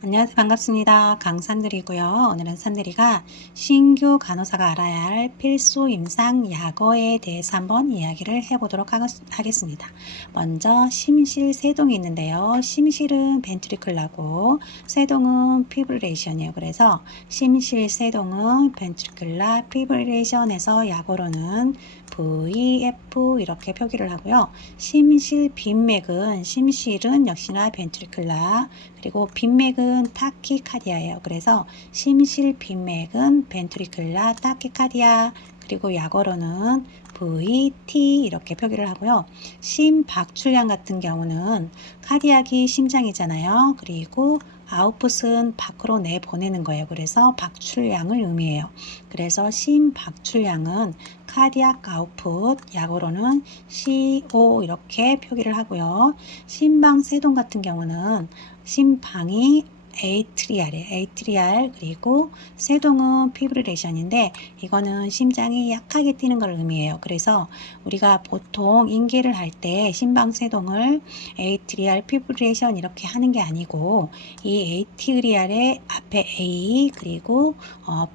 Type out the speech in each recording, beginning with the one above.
안녕하세요. 반갑습니다. 강산들이고요. 오늘은 산들이가 신규 간호사가 알아야 할 필수 임상 약어에 대해서 한번 이야기를 해보도록 하겠습니다. 먼저 심실 세동이 있는데요. 심실은 벤트리클라고 세동은 피브릴레이션이에요. 그래서 심실 세동은 벤트리클라 피브릴레이션에서 약어로는 VF 이렇게 표기를 하고요. 심실 빈맥은 심실은 역시나 벤트리클라 그리고 빈맥은 타키카디아예요. 그래서 심실 빈맥은 벤트리클라 타키카디아 그리고 약어로는 VT 이렇게 표기를 하고요. 심박출량 같은 경우는 카디악이 심장이잖아요. 그리고 아웃풋은 밖으로 내보내는 거예요. 그래서 박출량을 의미해요. 그래서 심박출량은 카디악 아웃풋, 약어로는 CO 이렇게 표기를 하고요. 심방세동 같은 경우는 심방이 에이트리알이에요. 에이트리알 그리고 세동은 피브릴레이션인데 이거는 심장이 약하게 뛰는 걸 의미해요. 그래서 우리가 보통 인계를 할 때 심방세동을 에이트리알 피브릴레이션 이렇게 하는 게 아니고 이 에이트리알의 앞에 A 그리고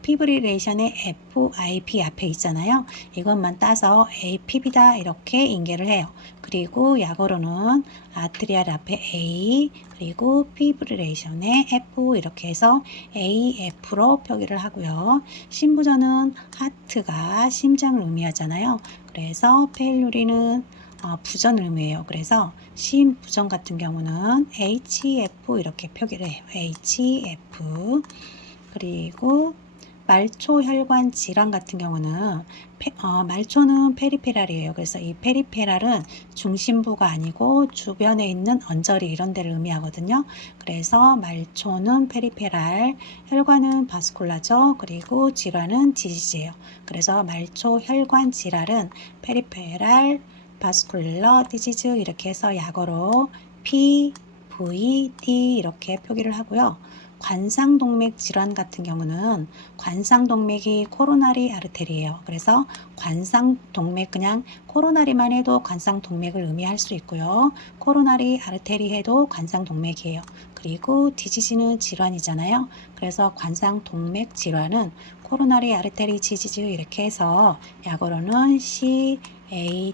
피브릴레이션의 FIP 앞에 있잖아요. 이것만 따서 APB다 이렇게 인계를 해요. 그리고 약어로는 아트리알 앞에 A 그리고 피브릴레이션의 F 이렇게 해서 AF로 표기를 하고요. 심부전은 하트가 심장을 의미하잖아요. 그래서 페일로리는 부전을 의미해요. 그래서 심부전 같은 경우는 HF 이렇게 표기를 해요. HF 그리고 말초혈관 질환 같은 경우는 말초는 페리페랄이에요. 그래서 이 페리페랄은 중심부가 아니고 주변에 있는 언저리 이런 데를 의미하거든요. 그래서 말초는 페리페랄, 혈관은 바스쿨라죠. 그리고 질환은 디지즈예요. 그래서 말초혈관 질환은 페리페랄, 바스쿨러 디지즈 이렇게 해서 약어로 PVD 이렇게 표기를 하고요. 관상동맥 질환 같은 경우는 관상동맥이 코로나리 아르테리예요. 그래서 관상동맥 그냥 코로나리만 해도 관상동맥을 의미할 수 있고요. 코로나리 아르테리 해도 관상동맥이에요. 그리고 디지즈는 질환이잖아요. 그래서 관상동맥 질환은 코로나리 아르테리 디지즈 이렇게 해서 약어로는 CAD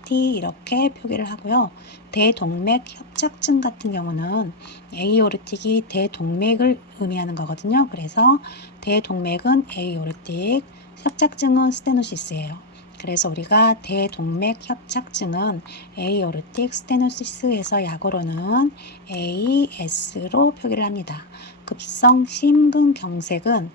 이렇게 표기를 하고요. 대동맥 협착증 같은 경우는 에이오르틱이 대동맥을 의미하는 거거든요. 그래서 대동맥은 에이오르틱, 협착증은 스테노시스예요. 그래서 우리가 대동맥 협착증은 에이오르틱 스테노시스에서 약어로는 AS로 표기를 합니다. 급성 심근경색은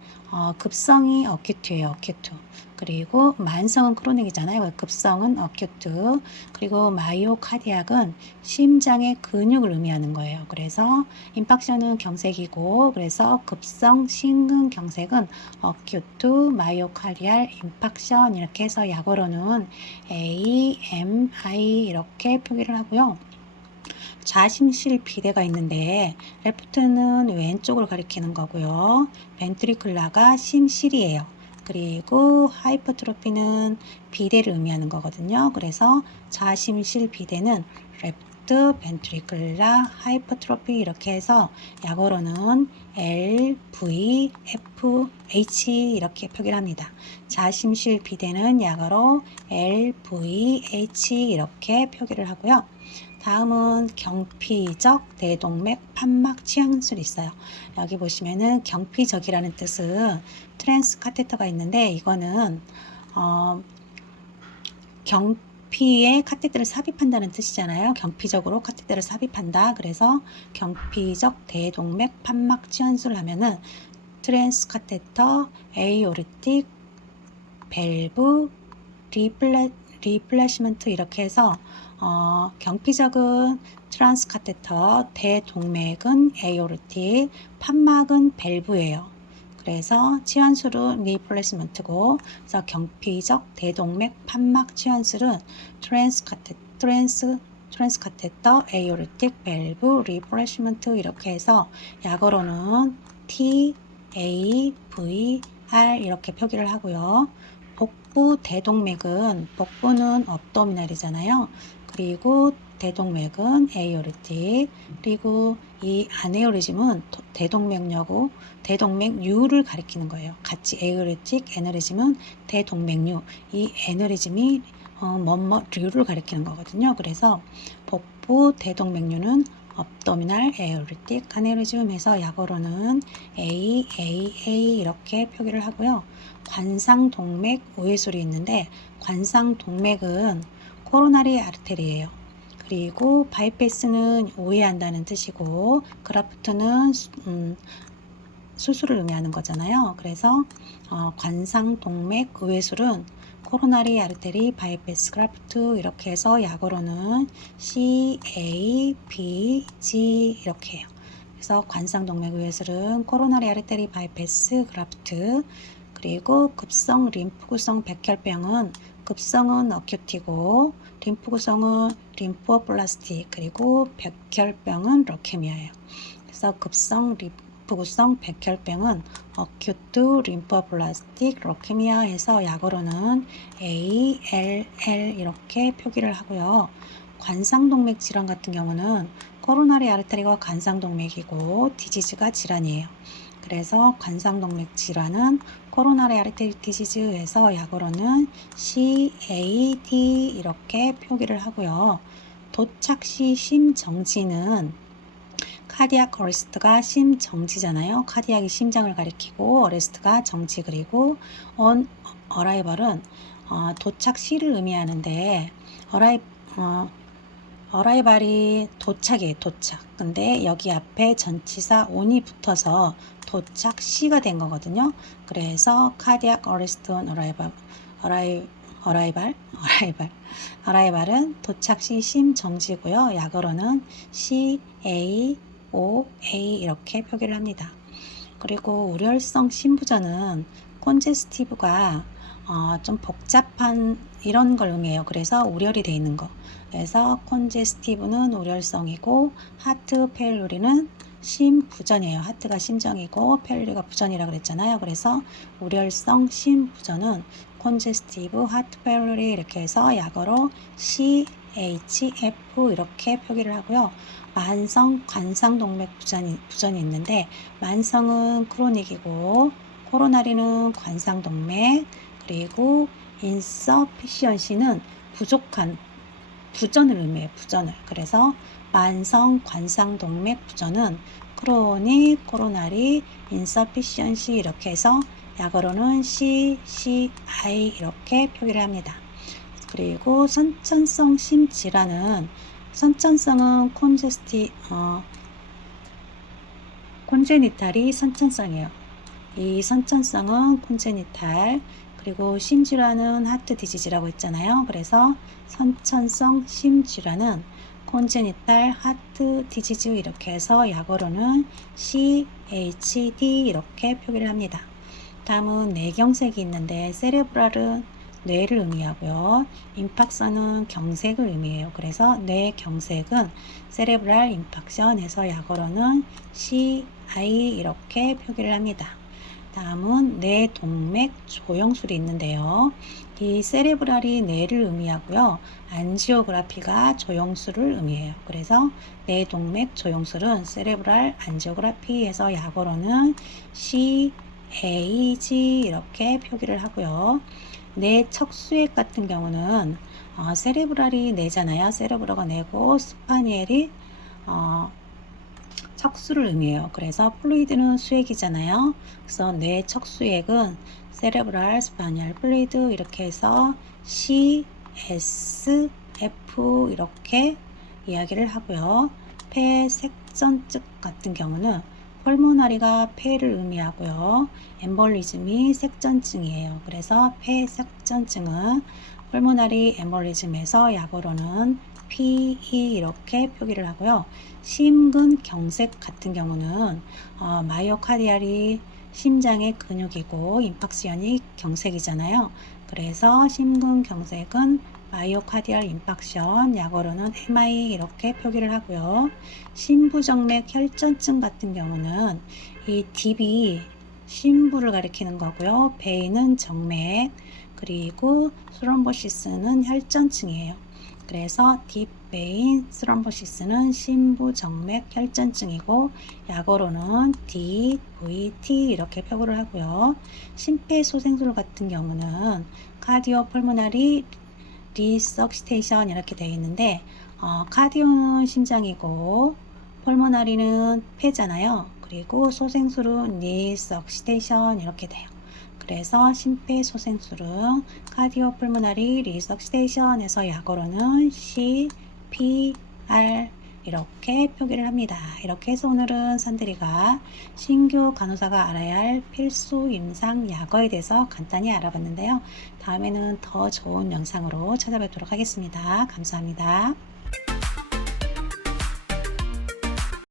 급성이 어큐트예요. 어큐트. 그리고 만성은 크로닉이잖아요. 급성은 어큐트. 그리고 마이오카디악은 심장의 근육을 의미하는 거예요. 그래서 임팍션은 경색이고 그래서 급성 심근경색은 어큐트 마이오카디알 임팍션 이렇게 해서 약어로는 AMI 이렇게 표기를 하고요. 좌심실 비대가 있는데 레프트는 왼쪽을 가리키는 거고요. 벤트리클라가 심실이에요. 그리고 하이퍼트로피는 비대를 의미하는 거거든요. 그래서 좌심실 비대는 레프트 벤트리클라 하이퍼트로피 이렇게 해서 약어로는 LVFH 이렇게 표기를 합니다. 좌심실 비대는 약어로 LVH 이렇게 표기를 하고요. 다음은 경피적 대동맥 판막 치환술이 있어요. 여기 보시면은 경피적이라는 뜻은 트랜스 카테터가 있는데 이거는 경피에 카테ter를 삽입한다는 뜻이잖아요. 경피적으로 카테ter를 삽입한다. 그래서 경피적 대동맥 판막 치환술을 하면은 트랜스 카테터, 에이오르틱, 밸브, 리플래시먼트 이렇게 해서 경피적은 트란스 카테터, 대동맥은 에이오르틱, 판막은 밸브예요. 그래서 치환술은 리플레이스먼트고 그래서 경피적 대동맥 판막 치환술은 트랜스 카테터, 에이오르틱, 밸브, 리플레이스먼트 이렇게 해서 약어로는 T, A, V, R 이렇게 표기를 하고요. 복부 대동맥은 복부는 업도미널이잖아요. 그리고 대동맥은 에이오르틱, 그리고 이 아네오리즘은 대동맥류를 가리키는 거예요. 같이 에이오르틱, 애너리즘은 대동맥류, 이 애너리즘이 뭐뭐류를 가리키는 거거든요. 그래서 복부 대동맥류는 업도미널 에어리틱 아네리즘에서 약어로는 A 이렇게 표기를 하고요. 관상동맥 우회술이 있는데 관상동맥은 코로나리 아르테리예요. 그리고 바이패스는 우회한다는 뜻이고 그라프트는 수술을 의미하는 거잖아요. 그래서 관상동맥 우회술은 코로나리 아르테리 바이패스 그라프트 이렇게 해서 약어로는 CABG 이렇게 해요. 그래서 관상동맥 우회술은 코로나리 아르테리 바이패스 그라프트, 그리고 급성 림프구성 백혈병은 급성은 어큐티고 림프구성은 림포블라스틱, 그리고 백혈병은 러케미아예요. 그래서 급성 림프구성 백혈병은 어큐트 림포블라스틱 러케미아에서 약어로는 ALL 이렇게 표기를 하고요. 관상동맥 질환 같은 경우는 코로나리 아르테리가 관상동맥이고 디지즈가 질환이에요. 그래서 관상동맥 질환은 코로나리 아르테리 디지즈에서 약어로는 CAD 이렇게 표기를 하고요. 도착 시 심정지는 카디악 어레스트가 심정지잖아요. 카디악이 심장을 가리키고 어레스트가 정지, 그리고 어라이벌은 도착 시를 의미하는데 어라이벌이 도착이에요. 도착. 근데 여기 앞에 전치사 on이 붙어서 도착 시가 된 거거든요. 그래서 cardiac arrest on arrival은 도착 시 심정지고요. 약어로는 CAOA 이렇게 표기를 합니다. 그리고 우렬성 심부전은 콘제스티브가 좀 복잡한 이런 걸 의미해요. 그래서 우렬이 돼 있는 거. 그래서 콘제스티브는 우렬성이고 하트 페일로리는 심부전이에요. 하트가 심정이고 페일로리가 부전이라고 그랬잖아요. 그래서 우렬성 심부전은 콘제스티브 하트 페일로리 이렇게 해서 약어로 CHF 이렇게 표기를 하고요. 만성 관상동맥 부전이 있는데 만성은 크로닉이고 코로나리는 관상동맥, 그리고 인서피시언시는 부족한 부전을 의미해요. 부전을. 그래서 만성 관상동맥 부전은 크로닉, 코로나리, 인서피시언시 이렇게 해서 약어로는 CCI 이렇게 표기를 합니다. 그리고 선천성 심질환은 선천성은 콘제니탈이 선천성이에요. 이 선천성은 콘제니탈, 그리고 심질환은 하트 디지즈라고 했잖아요. 그래서 선천성 심질환은 콘제니탈 하트 디지즈 이렇게 해서 약어로는 CHD 이렇게 표기를 합니다. 다음은 뇌경색이 있는데 세레브랄은 뇌를 의미하고요. 임팍션은 경색을 의미해요. 그래서 뇌경색은 세레브랄 임팍션에서 약어로는 CI 이렇게 표기를 합니다. 다음은 뇌동맥 조영술이 있는데요. 이 세레브랄이 뇌를 의미하고요. 안지오그라피가 조영술을 의미해요. 그래서 뇌동맥 조영술은 세레브랄 안지오그라피에서 약어로는 CAG 이렇게 표기를 하고요. 뇌 척수액 같은 경우는 세레브랄이 뇌잖아요. 세레브랄가 뇌고 스파니엘이 척수를 의미해요. 그래서 플루이드는 수액이잖아요. 그래서 뇌 척수액은 세레브랄 스파니얼 플루이드 이렇게 해서 CSF 이렇게 이야기를 하고요. 폐색전증 같은 경우는 펄모나리가 폐를 의미하고요. 엠볼리즘이 색전증이에요. 그래서 폐색전증은 펄모나리 엠볼리즘에서 약어로는 PE 이렇게 표기를 하고요. 심근경색 같은 경우는 마이오카디알이 심장의 근육이고 임팍션이 경색이잖아요. 그래서 심근경색은 마이오카디알 임팍션, 약어로는 MI 이렇게 표기를 하고요. 심부정맥 혈전증 같은 경우는 이 DB 심부를 가리키는 거고요. 베인은 정맥, 그리고 스럼보시스는 혈전증이에요. 그래서 딥베인 스럼보시스는 심부정맥 혈전증이고 약어로는 DVT 이렇게 표구를 하고요. 심폐소생술 같은 경우는 카디오펄모나리 리석시테이션 이렇게 되어 있는데 카디오는 심장이고 펄모나리는 폐잖아요. 그리고 소생술은 리석시테이션 이렇게 돼요. 그래서 심폐소생술은 카디오풀모나리 리석시테이션에서 약어로는 CPR 이렇게 표기를 합니다. 이렇게 해서 오늘은 산들이가 신규 간호사가 알아야 할 필수 임상 약어에 대해서 간단히 알아봤는데요. 다음에는 더 좋은 영상으로 찾아뵙도록 하겠습니다. 감사합니다.